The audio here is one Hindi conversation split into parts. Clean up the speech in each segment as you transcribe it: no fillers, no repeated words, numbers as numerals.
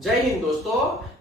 जय हिंद दोस्तों।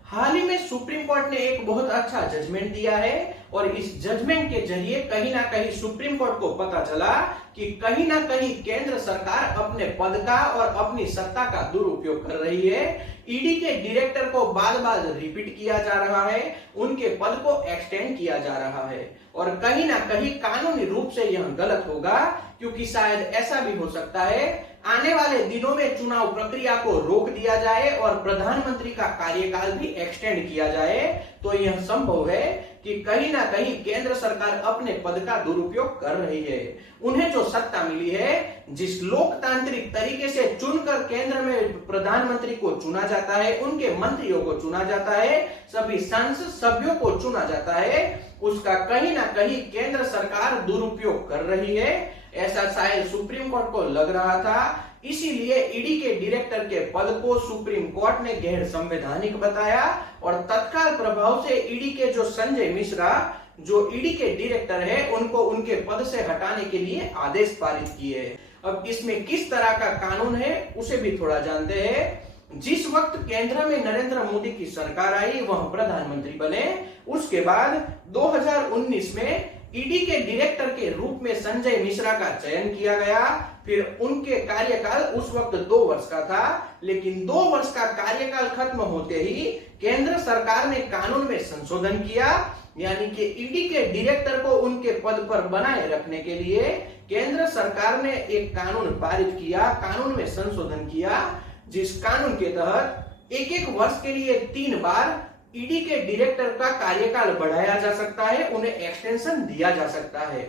हाल ही में सुप्रीम कोर्ट ने एक बहुत अच्छा जजमेंट दिया है और इस जजमेंट के जरिए कहीं ना कहीं सुप्रीम कोर्ट को पता चला कि कहीं ना कहीं केंद्र सरकार अपने पद का और अपनी सत्ता का दुरुपयोग कर रही है। ईडी के डायरेक्टर को बार बार रिपीट किया जा रहा है, उनके पद को एक्सटेंड किया जा रहा है और कहीं ना कहीं कानूनी रूप से यह गलत होगा, क्योंकि शायद ऐसा भी हो सकता है आने वाले दिनों में चुनाव प्रक्रिया को रोक दिया जाए और प्रधानमंत्री का कार्यकाल भी एक्सटेंड किया जाए। तो यह संभव है कि कहीं ना कहीं केंद्र सरकार अपने पद का दुरुपयोग कर रही है। उन्हें जो सत्ता मिली है, जिस लोकतांत्रिक तरीके से चुनकर केंद्र में प्रधानमंत्री को चुना जाता है, उनके मंत्रियों को चुना जाता है, सभी संसद सभ्यों को चुना जाता है, उसका कहीं ना कहीं केंद्र सरकार दुरुपयोग कर रही है। ऐसा शायद सुप्रीम कोर्ट को लग रहा था, इसीलिए ईडी के डायरेक्टर के पद को सुप्रीम कोर्ट ने गैर संवैधानिक बताया और तत्काल प्रभाव से ईडी के जो संजय मिश्रा, जो ईडी के डायरेक्टर है, उनको उनके पद से हटाने के लिए आदेश पारित किए। अब इसमें किस तरह का कानून है उसे भी थोड़ा जानते हैं। जिस वक्त केंद्र में नरेंद्र मोदी की सरकार आई, वह प्रधानमंत्री बने, उसके बाद 2019 में ईडी के डायरेक्टर के रूप में संजय मिश्रा का चयन किया गया। फिर उनके कार्यकाल उस वक्त 2 वर्ष का था, लेकिन 2 वर्ष का कार्यकाल खत्म होते ही केंद्र सरकार ने कानून में संशोधन किया, यानी कि ईडी के डायरेक्टर को उनके पद पर बनाए रखने के लिए केंद्र सरकार ने एक कानून पारित किया, कानून में संशोधन किया, जिस कानून के तहत एक वर्ष के लिए 3 बार ईडी के डायरेक्टर का कार्यकाल बढ़ाया जा सकता है, उन्हें एक्सटेंशन दिया जा सकता है।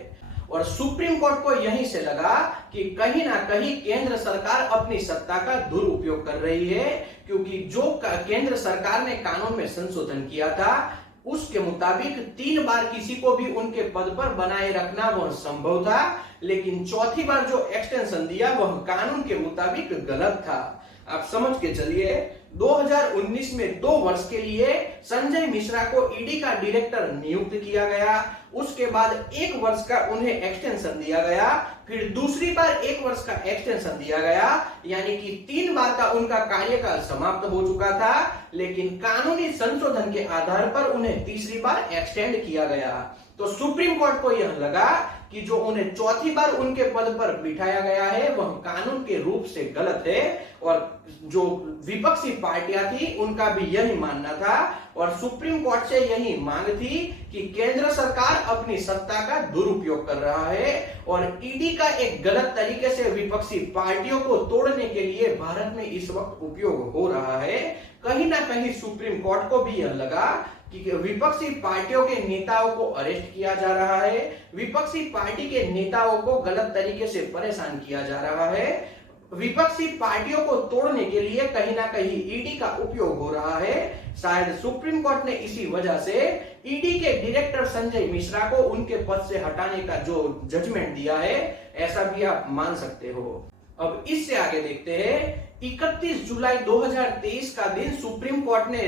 और सुप्रीम कोर्ट को यहीं से लगा कि कहीं ना कहीं केंद्र सरकार अपनी सत्ता का दुरुपयोग कर रही है, क्योंकि जो केंद्र सरकार ने कानून में संशोधन किया था उसके मुताबिक 3 बार किसी को भी उनके पद पर बनाए रखना वह संभव था, लेकिन चौथी बार जो एक्सटेंशन दिया वह कानून के मुताबिक गलत था। आप समझ के चलिए, 2019 में 2 वर्ष के लिए संजय मिश्रा को ईडी का डायरेक्टर नियुक्त किया गया, उसके बाद 1 वर्ष का उन्हें एक्सटेंशन दिया गया, फिर दूसरी बार 1 वर्ष का एक्सटेंशन दिया गया, यानी कि 3 बार का उनका कार्यकाल समाप्त हो चुका था, लेकिन कानूनी संशोधन के आधार पर उन्हें तीसरी बार एक्सटेंड किया गया। तो सुप्रीम कोर्ट को यह लगा कि जो उन्हें चौथी बार उनके पद पर बिठाया गया है वह कानून के रूप से गलत है, और जो विपक्षी पार्टियां थी उनका भी यही मानना था और सुप्रीम कोर्ट से यही मांग थी कि केंद्र सरकार अपनी सत्ता का दुरुपयोग कर रहा है और ईडी का एक गलत तरीके से विपक्षी पार्टियों को तोड़ने के लिए भारत में इस वक्त उपयोग हो रहा है। कहीं ना कहीं सुप्रीम कोर्ट को भी यह लगा कि विपक्षी पार्टियों के नेताओं को अरेस्ट किया जा रहा है, विपक्षी पार्टी के नेताओं को गलत तरीके से परेशान किया जा रहा है, विपक्षी पार्टियों को तोड़ने के लिए कहीं ना कहीं ईडी का उपयोग हो रहा है। शायद सुप्रीम कोर्ट ने इसी वजह से ईडी के डायरेक्टर संजय मिश्रा को उनके पद से हटाने का जो जजमेंट दिया है, ऐसा भी आप मान सकते हो। अब इससे आगे देखते हैं। 31 जुलाई 2023 का दिन सुप्रीम कोर्ट ने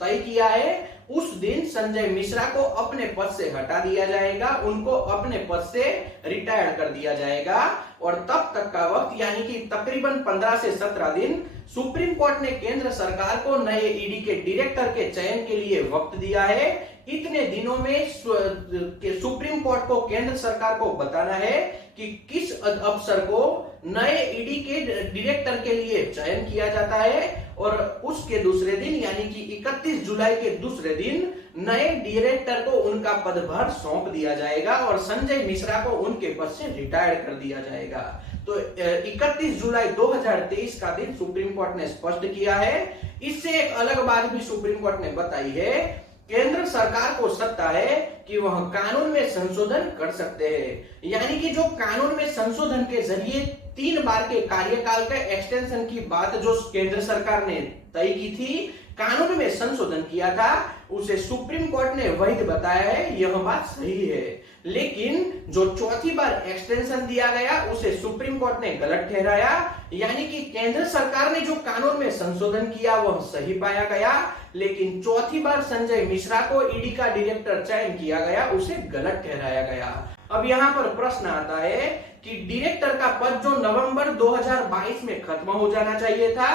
तय किया है। उस दिन संजय मिश्रा को अपने पद से हटा दिया जाएगा, उनको अपने पद से रिटायर कर दिया जाएगा और तब तक का वक्त, यानी कि तकरीबन 15 से 17 दिन सुप्रीम कोर्ट ने केंद्र सरकार को नए ईडी के डायरेक्टर के चयन के लिए वक्त दिया है। इतने दिनों में सुप्रीम कोर्ट को केंद्र सरकार को बताना है कि किस अफसर को नए ईडी के डायरेक्टर के लिए चयन किया जाता है, और उसके दूसरे दिन यानी कि 31 जुलाई के दूसरे दिन नए डायरेक्टर को उनका पदभार सौंप दिया जाएगा और संजय मिश्रा को उनके पद से रिटायर कर दिया जाएगा। तो 31 जुलाई 2023 का दिन सुप्रीम कोर्ट ने स्पष्ट किया है। इससे एक अलग बात भी सुप्रीम कोर्ट ने बताई है, केंद्र सरकार को सत्ता है कि वह कानून में संशोधन कर सकते हैं, यानी कि जो कानून में संशोधन के जरिए 3 बार के कार्यकाल का एक्सटेंशन की बात जो केंद्र सरकार ने तय की थी, कानून में संशोधन किया था, उसे सुप्रीम कोर्ट ने वैध बताया है, यह बात सही है। लेकिन जो चौथी बार एक्सटेंशन दिया गया उसे सुप्रीम कोर्ट ने गलत ठहराया, यानी कि केंद्र सरकार ने जो कानून में संशोधन किया वह सही पाया गया, लेकिन चौथी बार संजय मिश्रा को ईडी का डायरेक्टर चयन किया गया उसे गलत ठहराया गया। अब यहाँ पर प्रश्न आता है कि डायरेक्टर का पद जो नवंबर 2022 में खत्म हो जाना चाहिए था,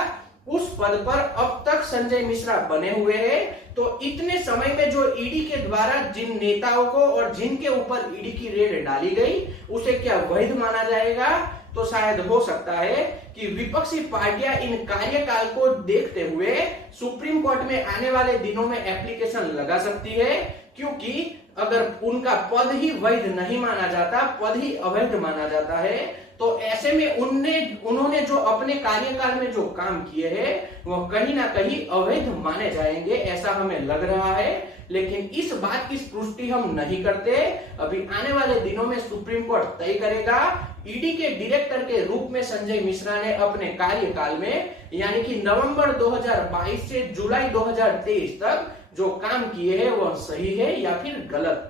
उस पद पर अब तक संजय मिश्रा बने हुए हैं। तो इतने समय में जो ईडी के द्वारा जिन नेताओं को और जिनके ऊपर ईडी की रेड डाली गई उसे क्या वैध माना जाएगा? तो शायद हो सकता है कि विपक्षी पार्टियां इन कार्यकाल को देखते हुए सुप्रीम कोर्ट में आने वाले दिनों में एप्लीकेशन लगा सकती है, क्योंकि अगर उनका पद ही वैध नहीं माना जाता, पद ही अवैध माना जाता है, तो ऐसे में उन्होंने जो अपने कार्यकाल में जो काम किए हैं वो कहीं ना कहीं अवैध माने जाएंगे, ऐसा हमें लग रहा है। लेकिन इस बात की पुष्टि हम नहीं करते। अभी आने वाले दिनों में सुप्रीम कोर्ट तय करेगा। ईडी के डायरेक्टर के रूप में संजय मिश्रा ने अपने कार्यकाल में यानी कि नवंबर 2022 से जुलाई 2023 तक जो काम किए हैं वह सही है या फिर गलत।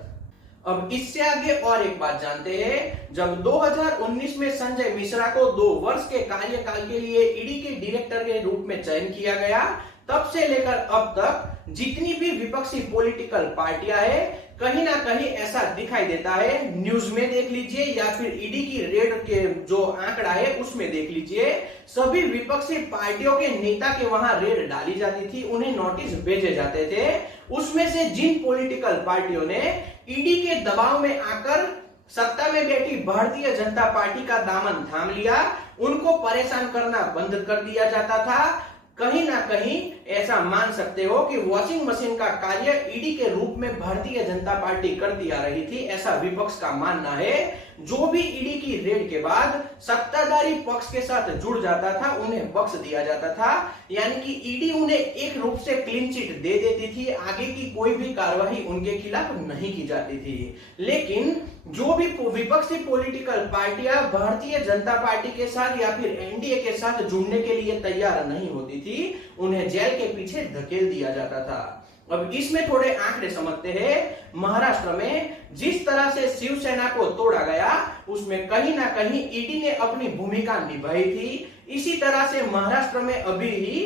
अब इससे आगे और एक बात जानते हैं। जब 2019 में संजय मिश्रा को 2 वर्ष के कार्यकाल के लिए ईडी के डायरेक्टर के रूप में चयन किया गया, तब से लेकर अब तक जितनी भी विपक्षी पॉलिटिकल पार्टियां हैं, कहीं ना कहीं ऐसा दिखाई देता है, न्यूज में देख लीजिए या फिर ईडी की रेड के जो आंकड़ा है उसमें देख लीजिए, सभी विपक्षी पार्टियों के नेता के वहां रेड डाली जाती थी, उन्हें नोटिस भेजे जाते थे। उसमें से जिन पॉलिटिकल पार्टियों ने ईडी के दबाव में आकर सत्ता में बैठी भारतीय जनता पार्टी का दामन थाम लिया, उनको परेशान करना बंद कर दिया जाता था। कहीं ना कहीं ऐसा मान सकते हो कि वॉशिंग मशीन का कार्य ईडी के रूप में भारतीय जनता पार्टी करती आ रही थी, ऐसा विपक्ष का मानना है। जो भी ईडी की रेड के बाद सत्ताधारी पक्ष के साथ जुड़ जाता था उन्हें बख्श दिया जाता था, यानी कि ईडी उन्हें एक रूप से क्लीन चिट दे देती थी, आगे की कोई भी कार्रवाई उनके खिलाफ नहीं की जाती थी। लेकिन जो भी विपक्षी पॉलिटिकल पार्टियां भारतीय जनता पार्टी के साथ या फिर एनडीए के साथ जुड़ने के लिए तैयार नहीं होती थी, उन्हें जेल के पीछे धकेल दिया जाता था। अब इसमें थोड़े आंकड़े समझते हैं। महाराष्ट्र में जिस तरह से शिवसेना को तोड़ा गया उसमें कहीं ना कहीं ईडी ने अपनी भूमिका निभाई थी। इसी तरह से महाराष्ट्र में अभी ही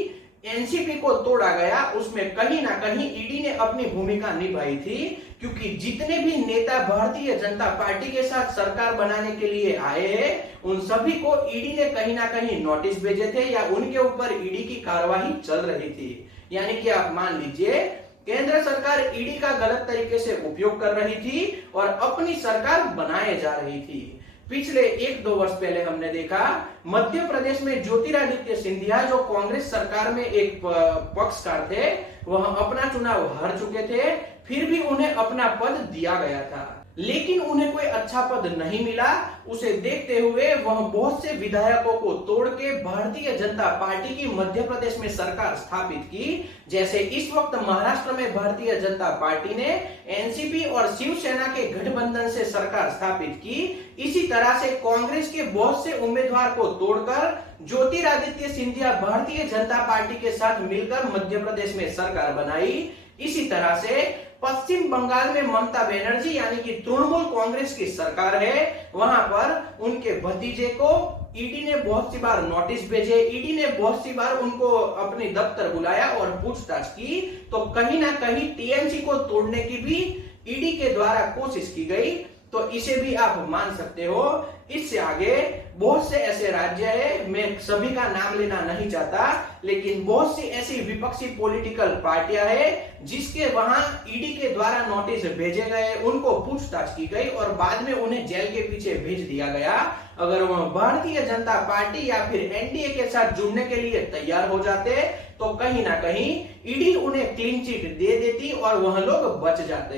एनसीपी को तोड़ा गया, उसमें कहीं ना कहीं ईडी ने अपनी भूमिका निभाई थी, क्योंकि जितने भी नेता भारतीय जनता पार्टी के साथ सरकार बनाने के लिए आए हैं उन सभी को ईडी ने कहीं ना कहीं नोटिस भेजे थे या उनके ऊपर ईडी की कार्रवाई चल रही थी। यानी कि आप मान लीजिए केंद्र सरकार ईडी का गलत तरीके से उपयोग कर रही थी और अपनी सरकार बनाए जा रही थी। पिछले 1-2 वर्ष पहले हमने देखा मध्य प्रदेश में ज्योतिरादित्य सिंधिया जो कांग्रेस सरकार में एक पक्षकार थे, वह अपना चुनाव हार चुके थे, फिर भी उन्हें अपना पद दिया गया था, लेकिन उन्हें कोई अच्छा पद नहीं मिला। उसे देखते हुए वह बहुत से विधायकों को तोड़ के भारतीय जनता पार्टी की मध्य प्रदेश में सरकार स्थापित की। जैसे इस वक्त महाराष्ट्र में भारतीय जनता पार्टी ने एनसीपी और शिवसेना के गठबंधन से सरकार स्थापित की, इसी तरह से कांग्रेस के बहुत से उम्मीदवार को तोड़कर ज्योतिरादित्य सिंधिया भारतीय जनता पार्टी के साथ मिलकर मध्य प्रदेश में सरकार बनाई। इसी तरह से पश्चिम बंगाल में ममता बनर्जी यानी कि तृणमूल कांग्रेस की सरकार है, वहां पर उनके भतीजे को ईडी ने बहुत सी बार नोटिस भेजे, ईडी ने बहुत सी बार उनको अपने दफ्तर बुलाया और पूछताछ की। तो कहीं ना कहीं टीएमसी को तोड़ने की भी ईडी के द्वारा कोशिश की गई। तो इसे भी आप मान सकते हो। इससे आगे बहुत से ऐसे राज्य है, मैं सभी का नाम लेना नहीं चाहता, लेकिन बहुत सी ऐसी विपक्षी पॉलिटिकल पार्टियां हैं जिसके वहां ईडी के द्वारा नोटिस भेजे गए, उनको पूछताछ की गई और बाद में उन्हें जेल के पीछे भेज दिया गया। अगर वह भारतीय जनता पार्टी या फिर एनडीए के साथ जुड़ने के लिए तैयार हो जाते तो कहीं ना कहीं ईडी उन्हें क्लीन चिट दे देती और वह लोग बच जाते।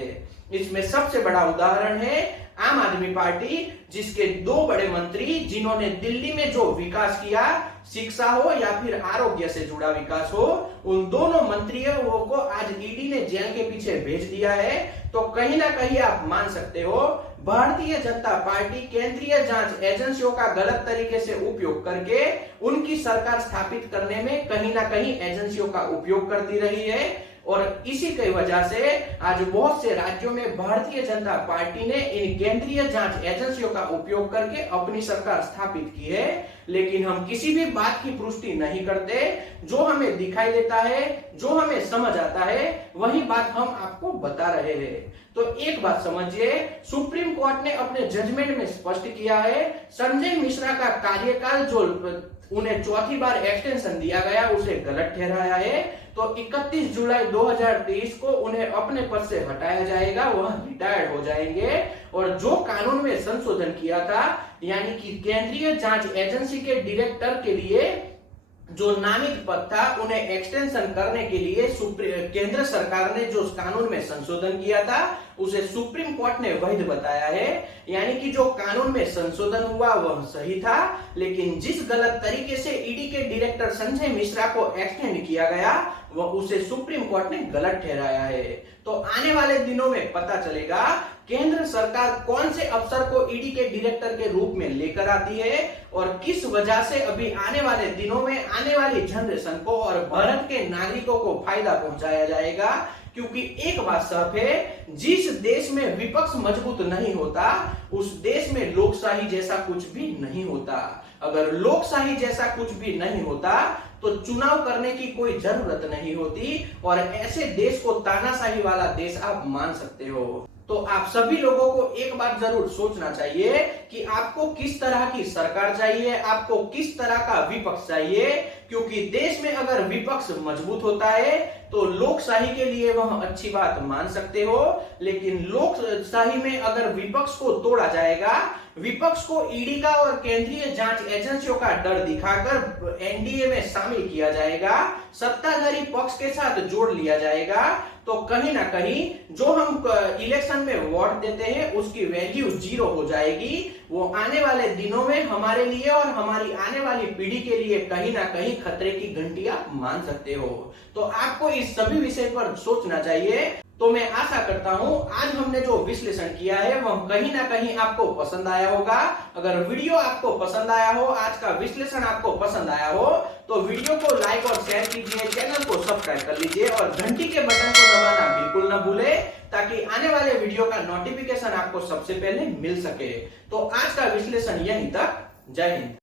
इसमें सबसे बड़ा उदाहरण है आम आदमी पार्टी, जिसके 2 बड़े मंत्री जिन्होंने दिल्ली में जो विकास किया, शिक्षा हो या फिर आरोग्य से जुड़ा विकास हो, उन दोनों मंत्रियों को आज ईडी ने जेल के पीछे भेज दिया है। तो कहीं ना कहीं आप मान सकते हो भारतीय जनता पार्टी केंद्रीय जांच एजेंसियों का गलत तरीके से उपयोग करके उनकी सरकार स्थापित करने में कहीं ना कहीं एजेंसियों का उपयोग करती रही है। और इसी की वजह से आज बहुत से राज्यों में भारतीय जनता पार्टी ने इन केंद्रीय जांच एजेंसियों का उपयोग करके अपनी सरकार स्थापित की है। लेकिन हम किसी भी बात की पुष्टि नहीं करते, जो हमें दिखाई देता है, जो हमें समझ आता है, वही बात हम आपको बता रहे हैं। तो एक बात समझिए, सुप्रीम कोर्ट ने अपने जजमेंट में स्पष्ट किया है, संजय मिश्रा का कार्यकाल जो उन्हें चौथी बार एक्सटेंशन दिया गया उसे गलत ठहराया है। तो 31 जुलाई 2023 को उन्हें अपने पद से हटाया जाएगा, वह रिटायर्ड हो जाएंगे। और जो कानून में संशोधन किया था, यानी कि केंद्रीय जांच एजेंसी के डायरेक्टर के लिए जो नामित पद था उन्हें एक्सटेंशन करने के लिए केंद्र सरकार ने जो कानून में संशोधन किया था उसे सुप्रीम कोर्ट ने वैध बताया है। यानी कि जो कानून में संशोधन हुआ वह सही था, लेकिन जिस गलत तरीके से ईडी के डायरेक्टर संजय मिश्रा को एक्सटेंड किया गया वह उसे सुप्रीम कोर्ट ने गलत ठहराया है। तो आने वाले दिनों में पता चलेगा केंद्र सरकार कौन से अफसर को ईडी के डायरेक्टर के रूप में लेकर आती है और किस वजह से अभी आने वाले दिनों में आने वाली जनरेशन को और भारत के नागरिकों को फायदा पहुंचाया जाएगा। क्योंकि एक बात साफ है, जिस देश में विपक्ष मजबूत नहीं होता उस देश में लोकशाही जैसा कुछ भी नहीं होता। अगर लोकशाही जैसा कुछ भी नहीं होता तो चुनाव करने की कोई जरूरत नहीं होती और ऐसे देश को तानाशाही वाला देश आप मान सकते हो। तो आप सभी लोगों को एक बात जरूर सोचना चाहिए कि आपको किस तरह की सरकार चाहिए, आपको किस तरह का विपक्ष चाहिए। क्योंकि देश में अगर विपक्ष मजबूत होता है तो लोकशाही के लिए वह अच्छी बात मान सकते हो, लेकिन लोकशाही में अगर विपक्ष को तोड़ा जाएगा, विपक्ष को ईडी का और केंद्रीय जांच एजेंसियों का डर दिखाकर एनडीए में शामिल किया जाएगा, सत्ताधारी पक्ष के साथ जोड़ लिया जाएगा, तो कहीं ना कहीं जो हम इलेक्शन में वोट देते हैं उसकी वैल्यू जीरो हो जाएगी। वो आने वाले दिनों में हमारे लिए और हमारी आने वाली पीढ़ी के लिए कहीं ना कहीं खतरे की घंटी आप मान सकते हो। तो आपको इस सभी विषय पर सोचना चाहिए। तो मैं आशा करता हूं आज हमने जो विश्लेषण किया है वह कहीं ना कहीं आपको पसंद आया होगा। अगर वीडियो आपको पसंद आया हो, आज का विश्लेषण आपको पसंद आया हो, तो वीडियो को लाइक और शेयर कीजिए, चैनल को सब्सक्राइब कर लीजिए और घंटी के बटन को दबाना बिल्कुल न भूले, ताकि आने वाले वीडियो का नोटिफिकेशन आपको सबसे पहले मिल सके। तो आज का विश्लेषण यहीं तक। जय हिंद।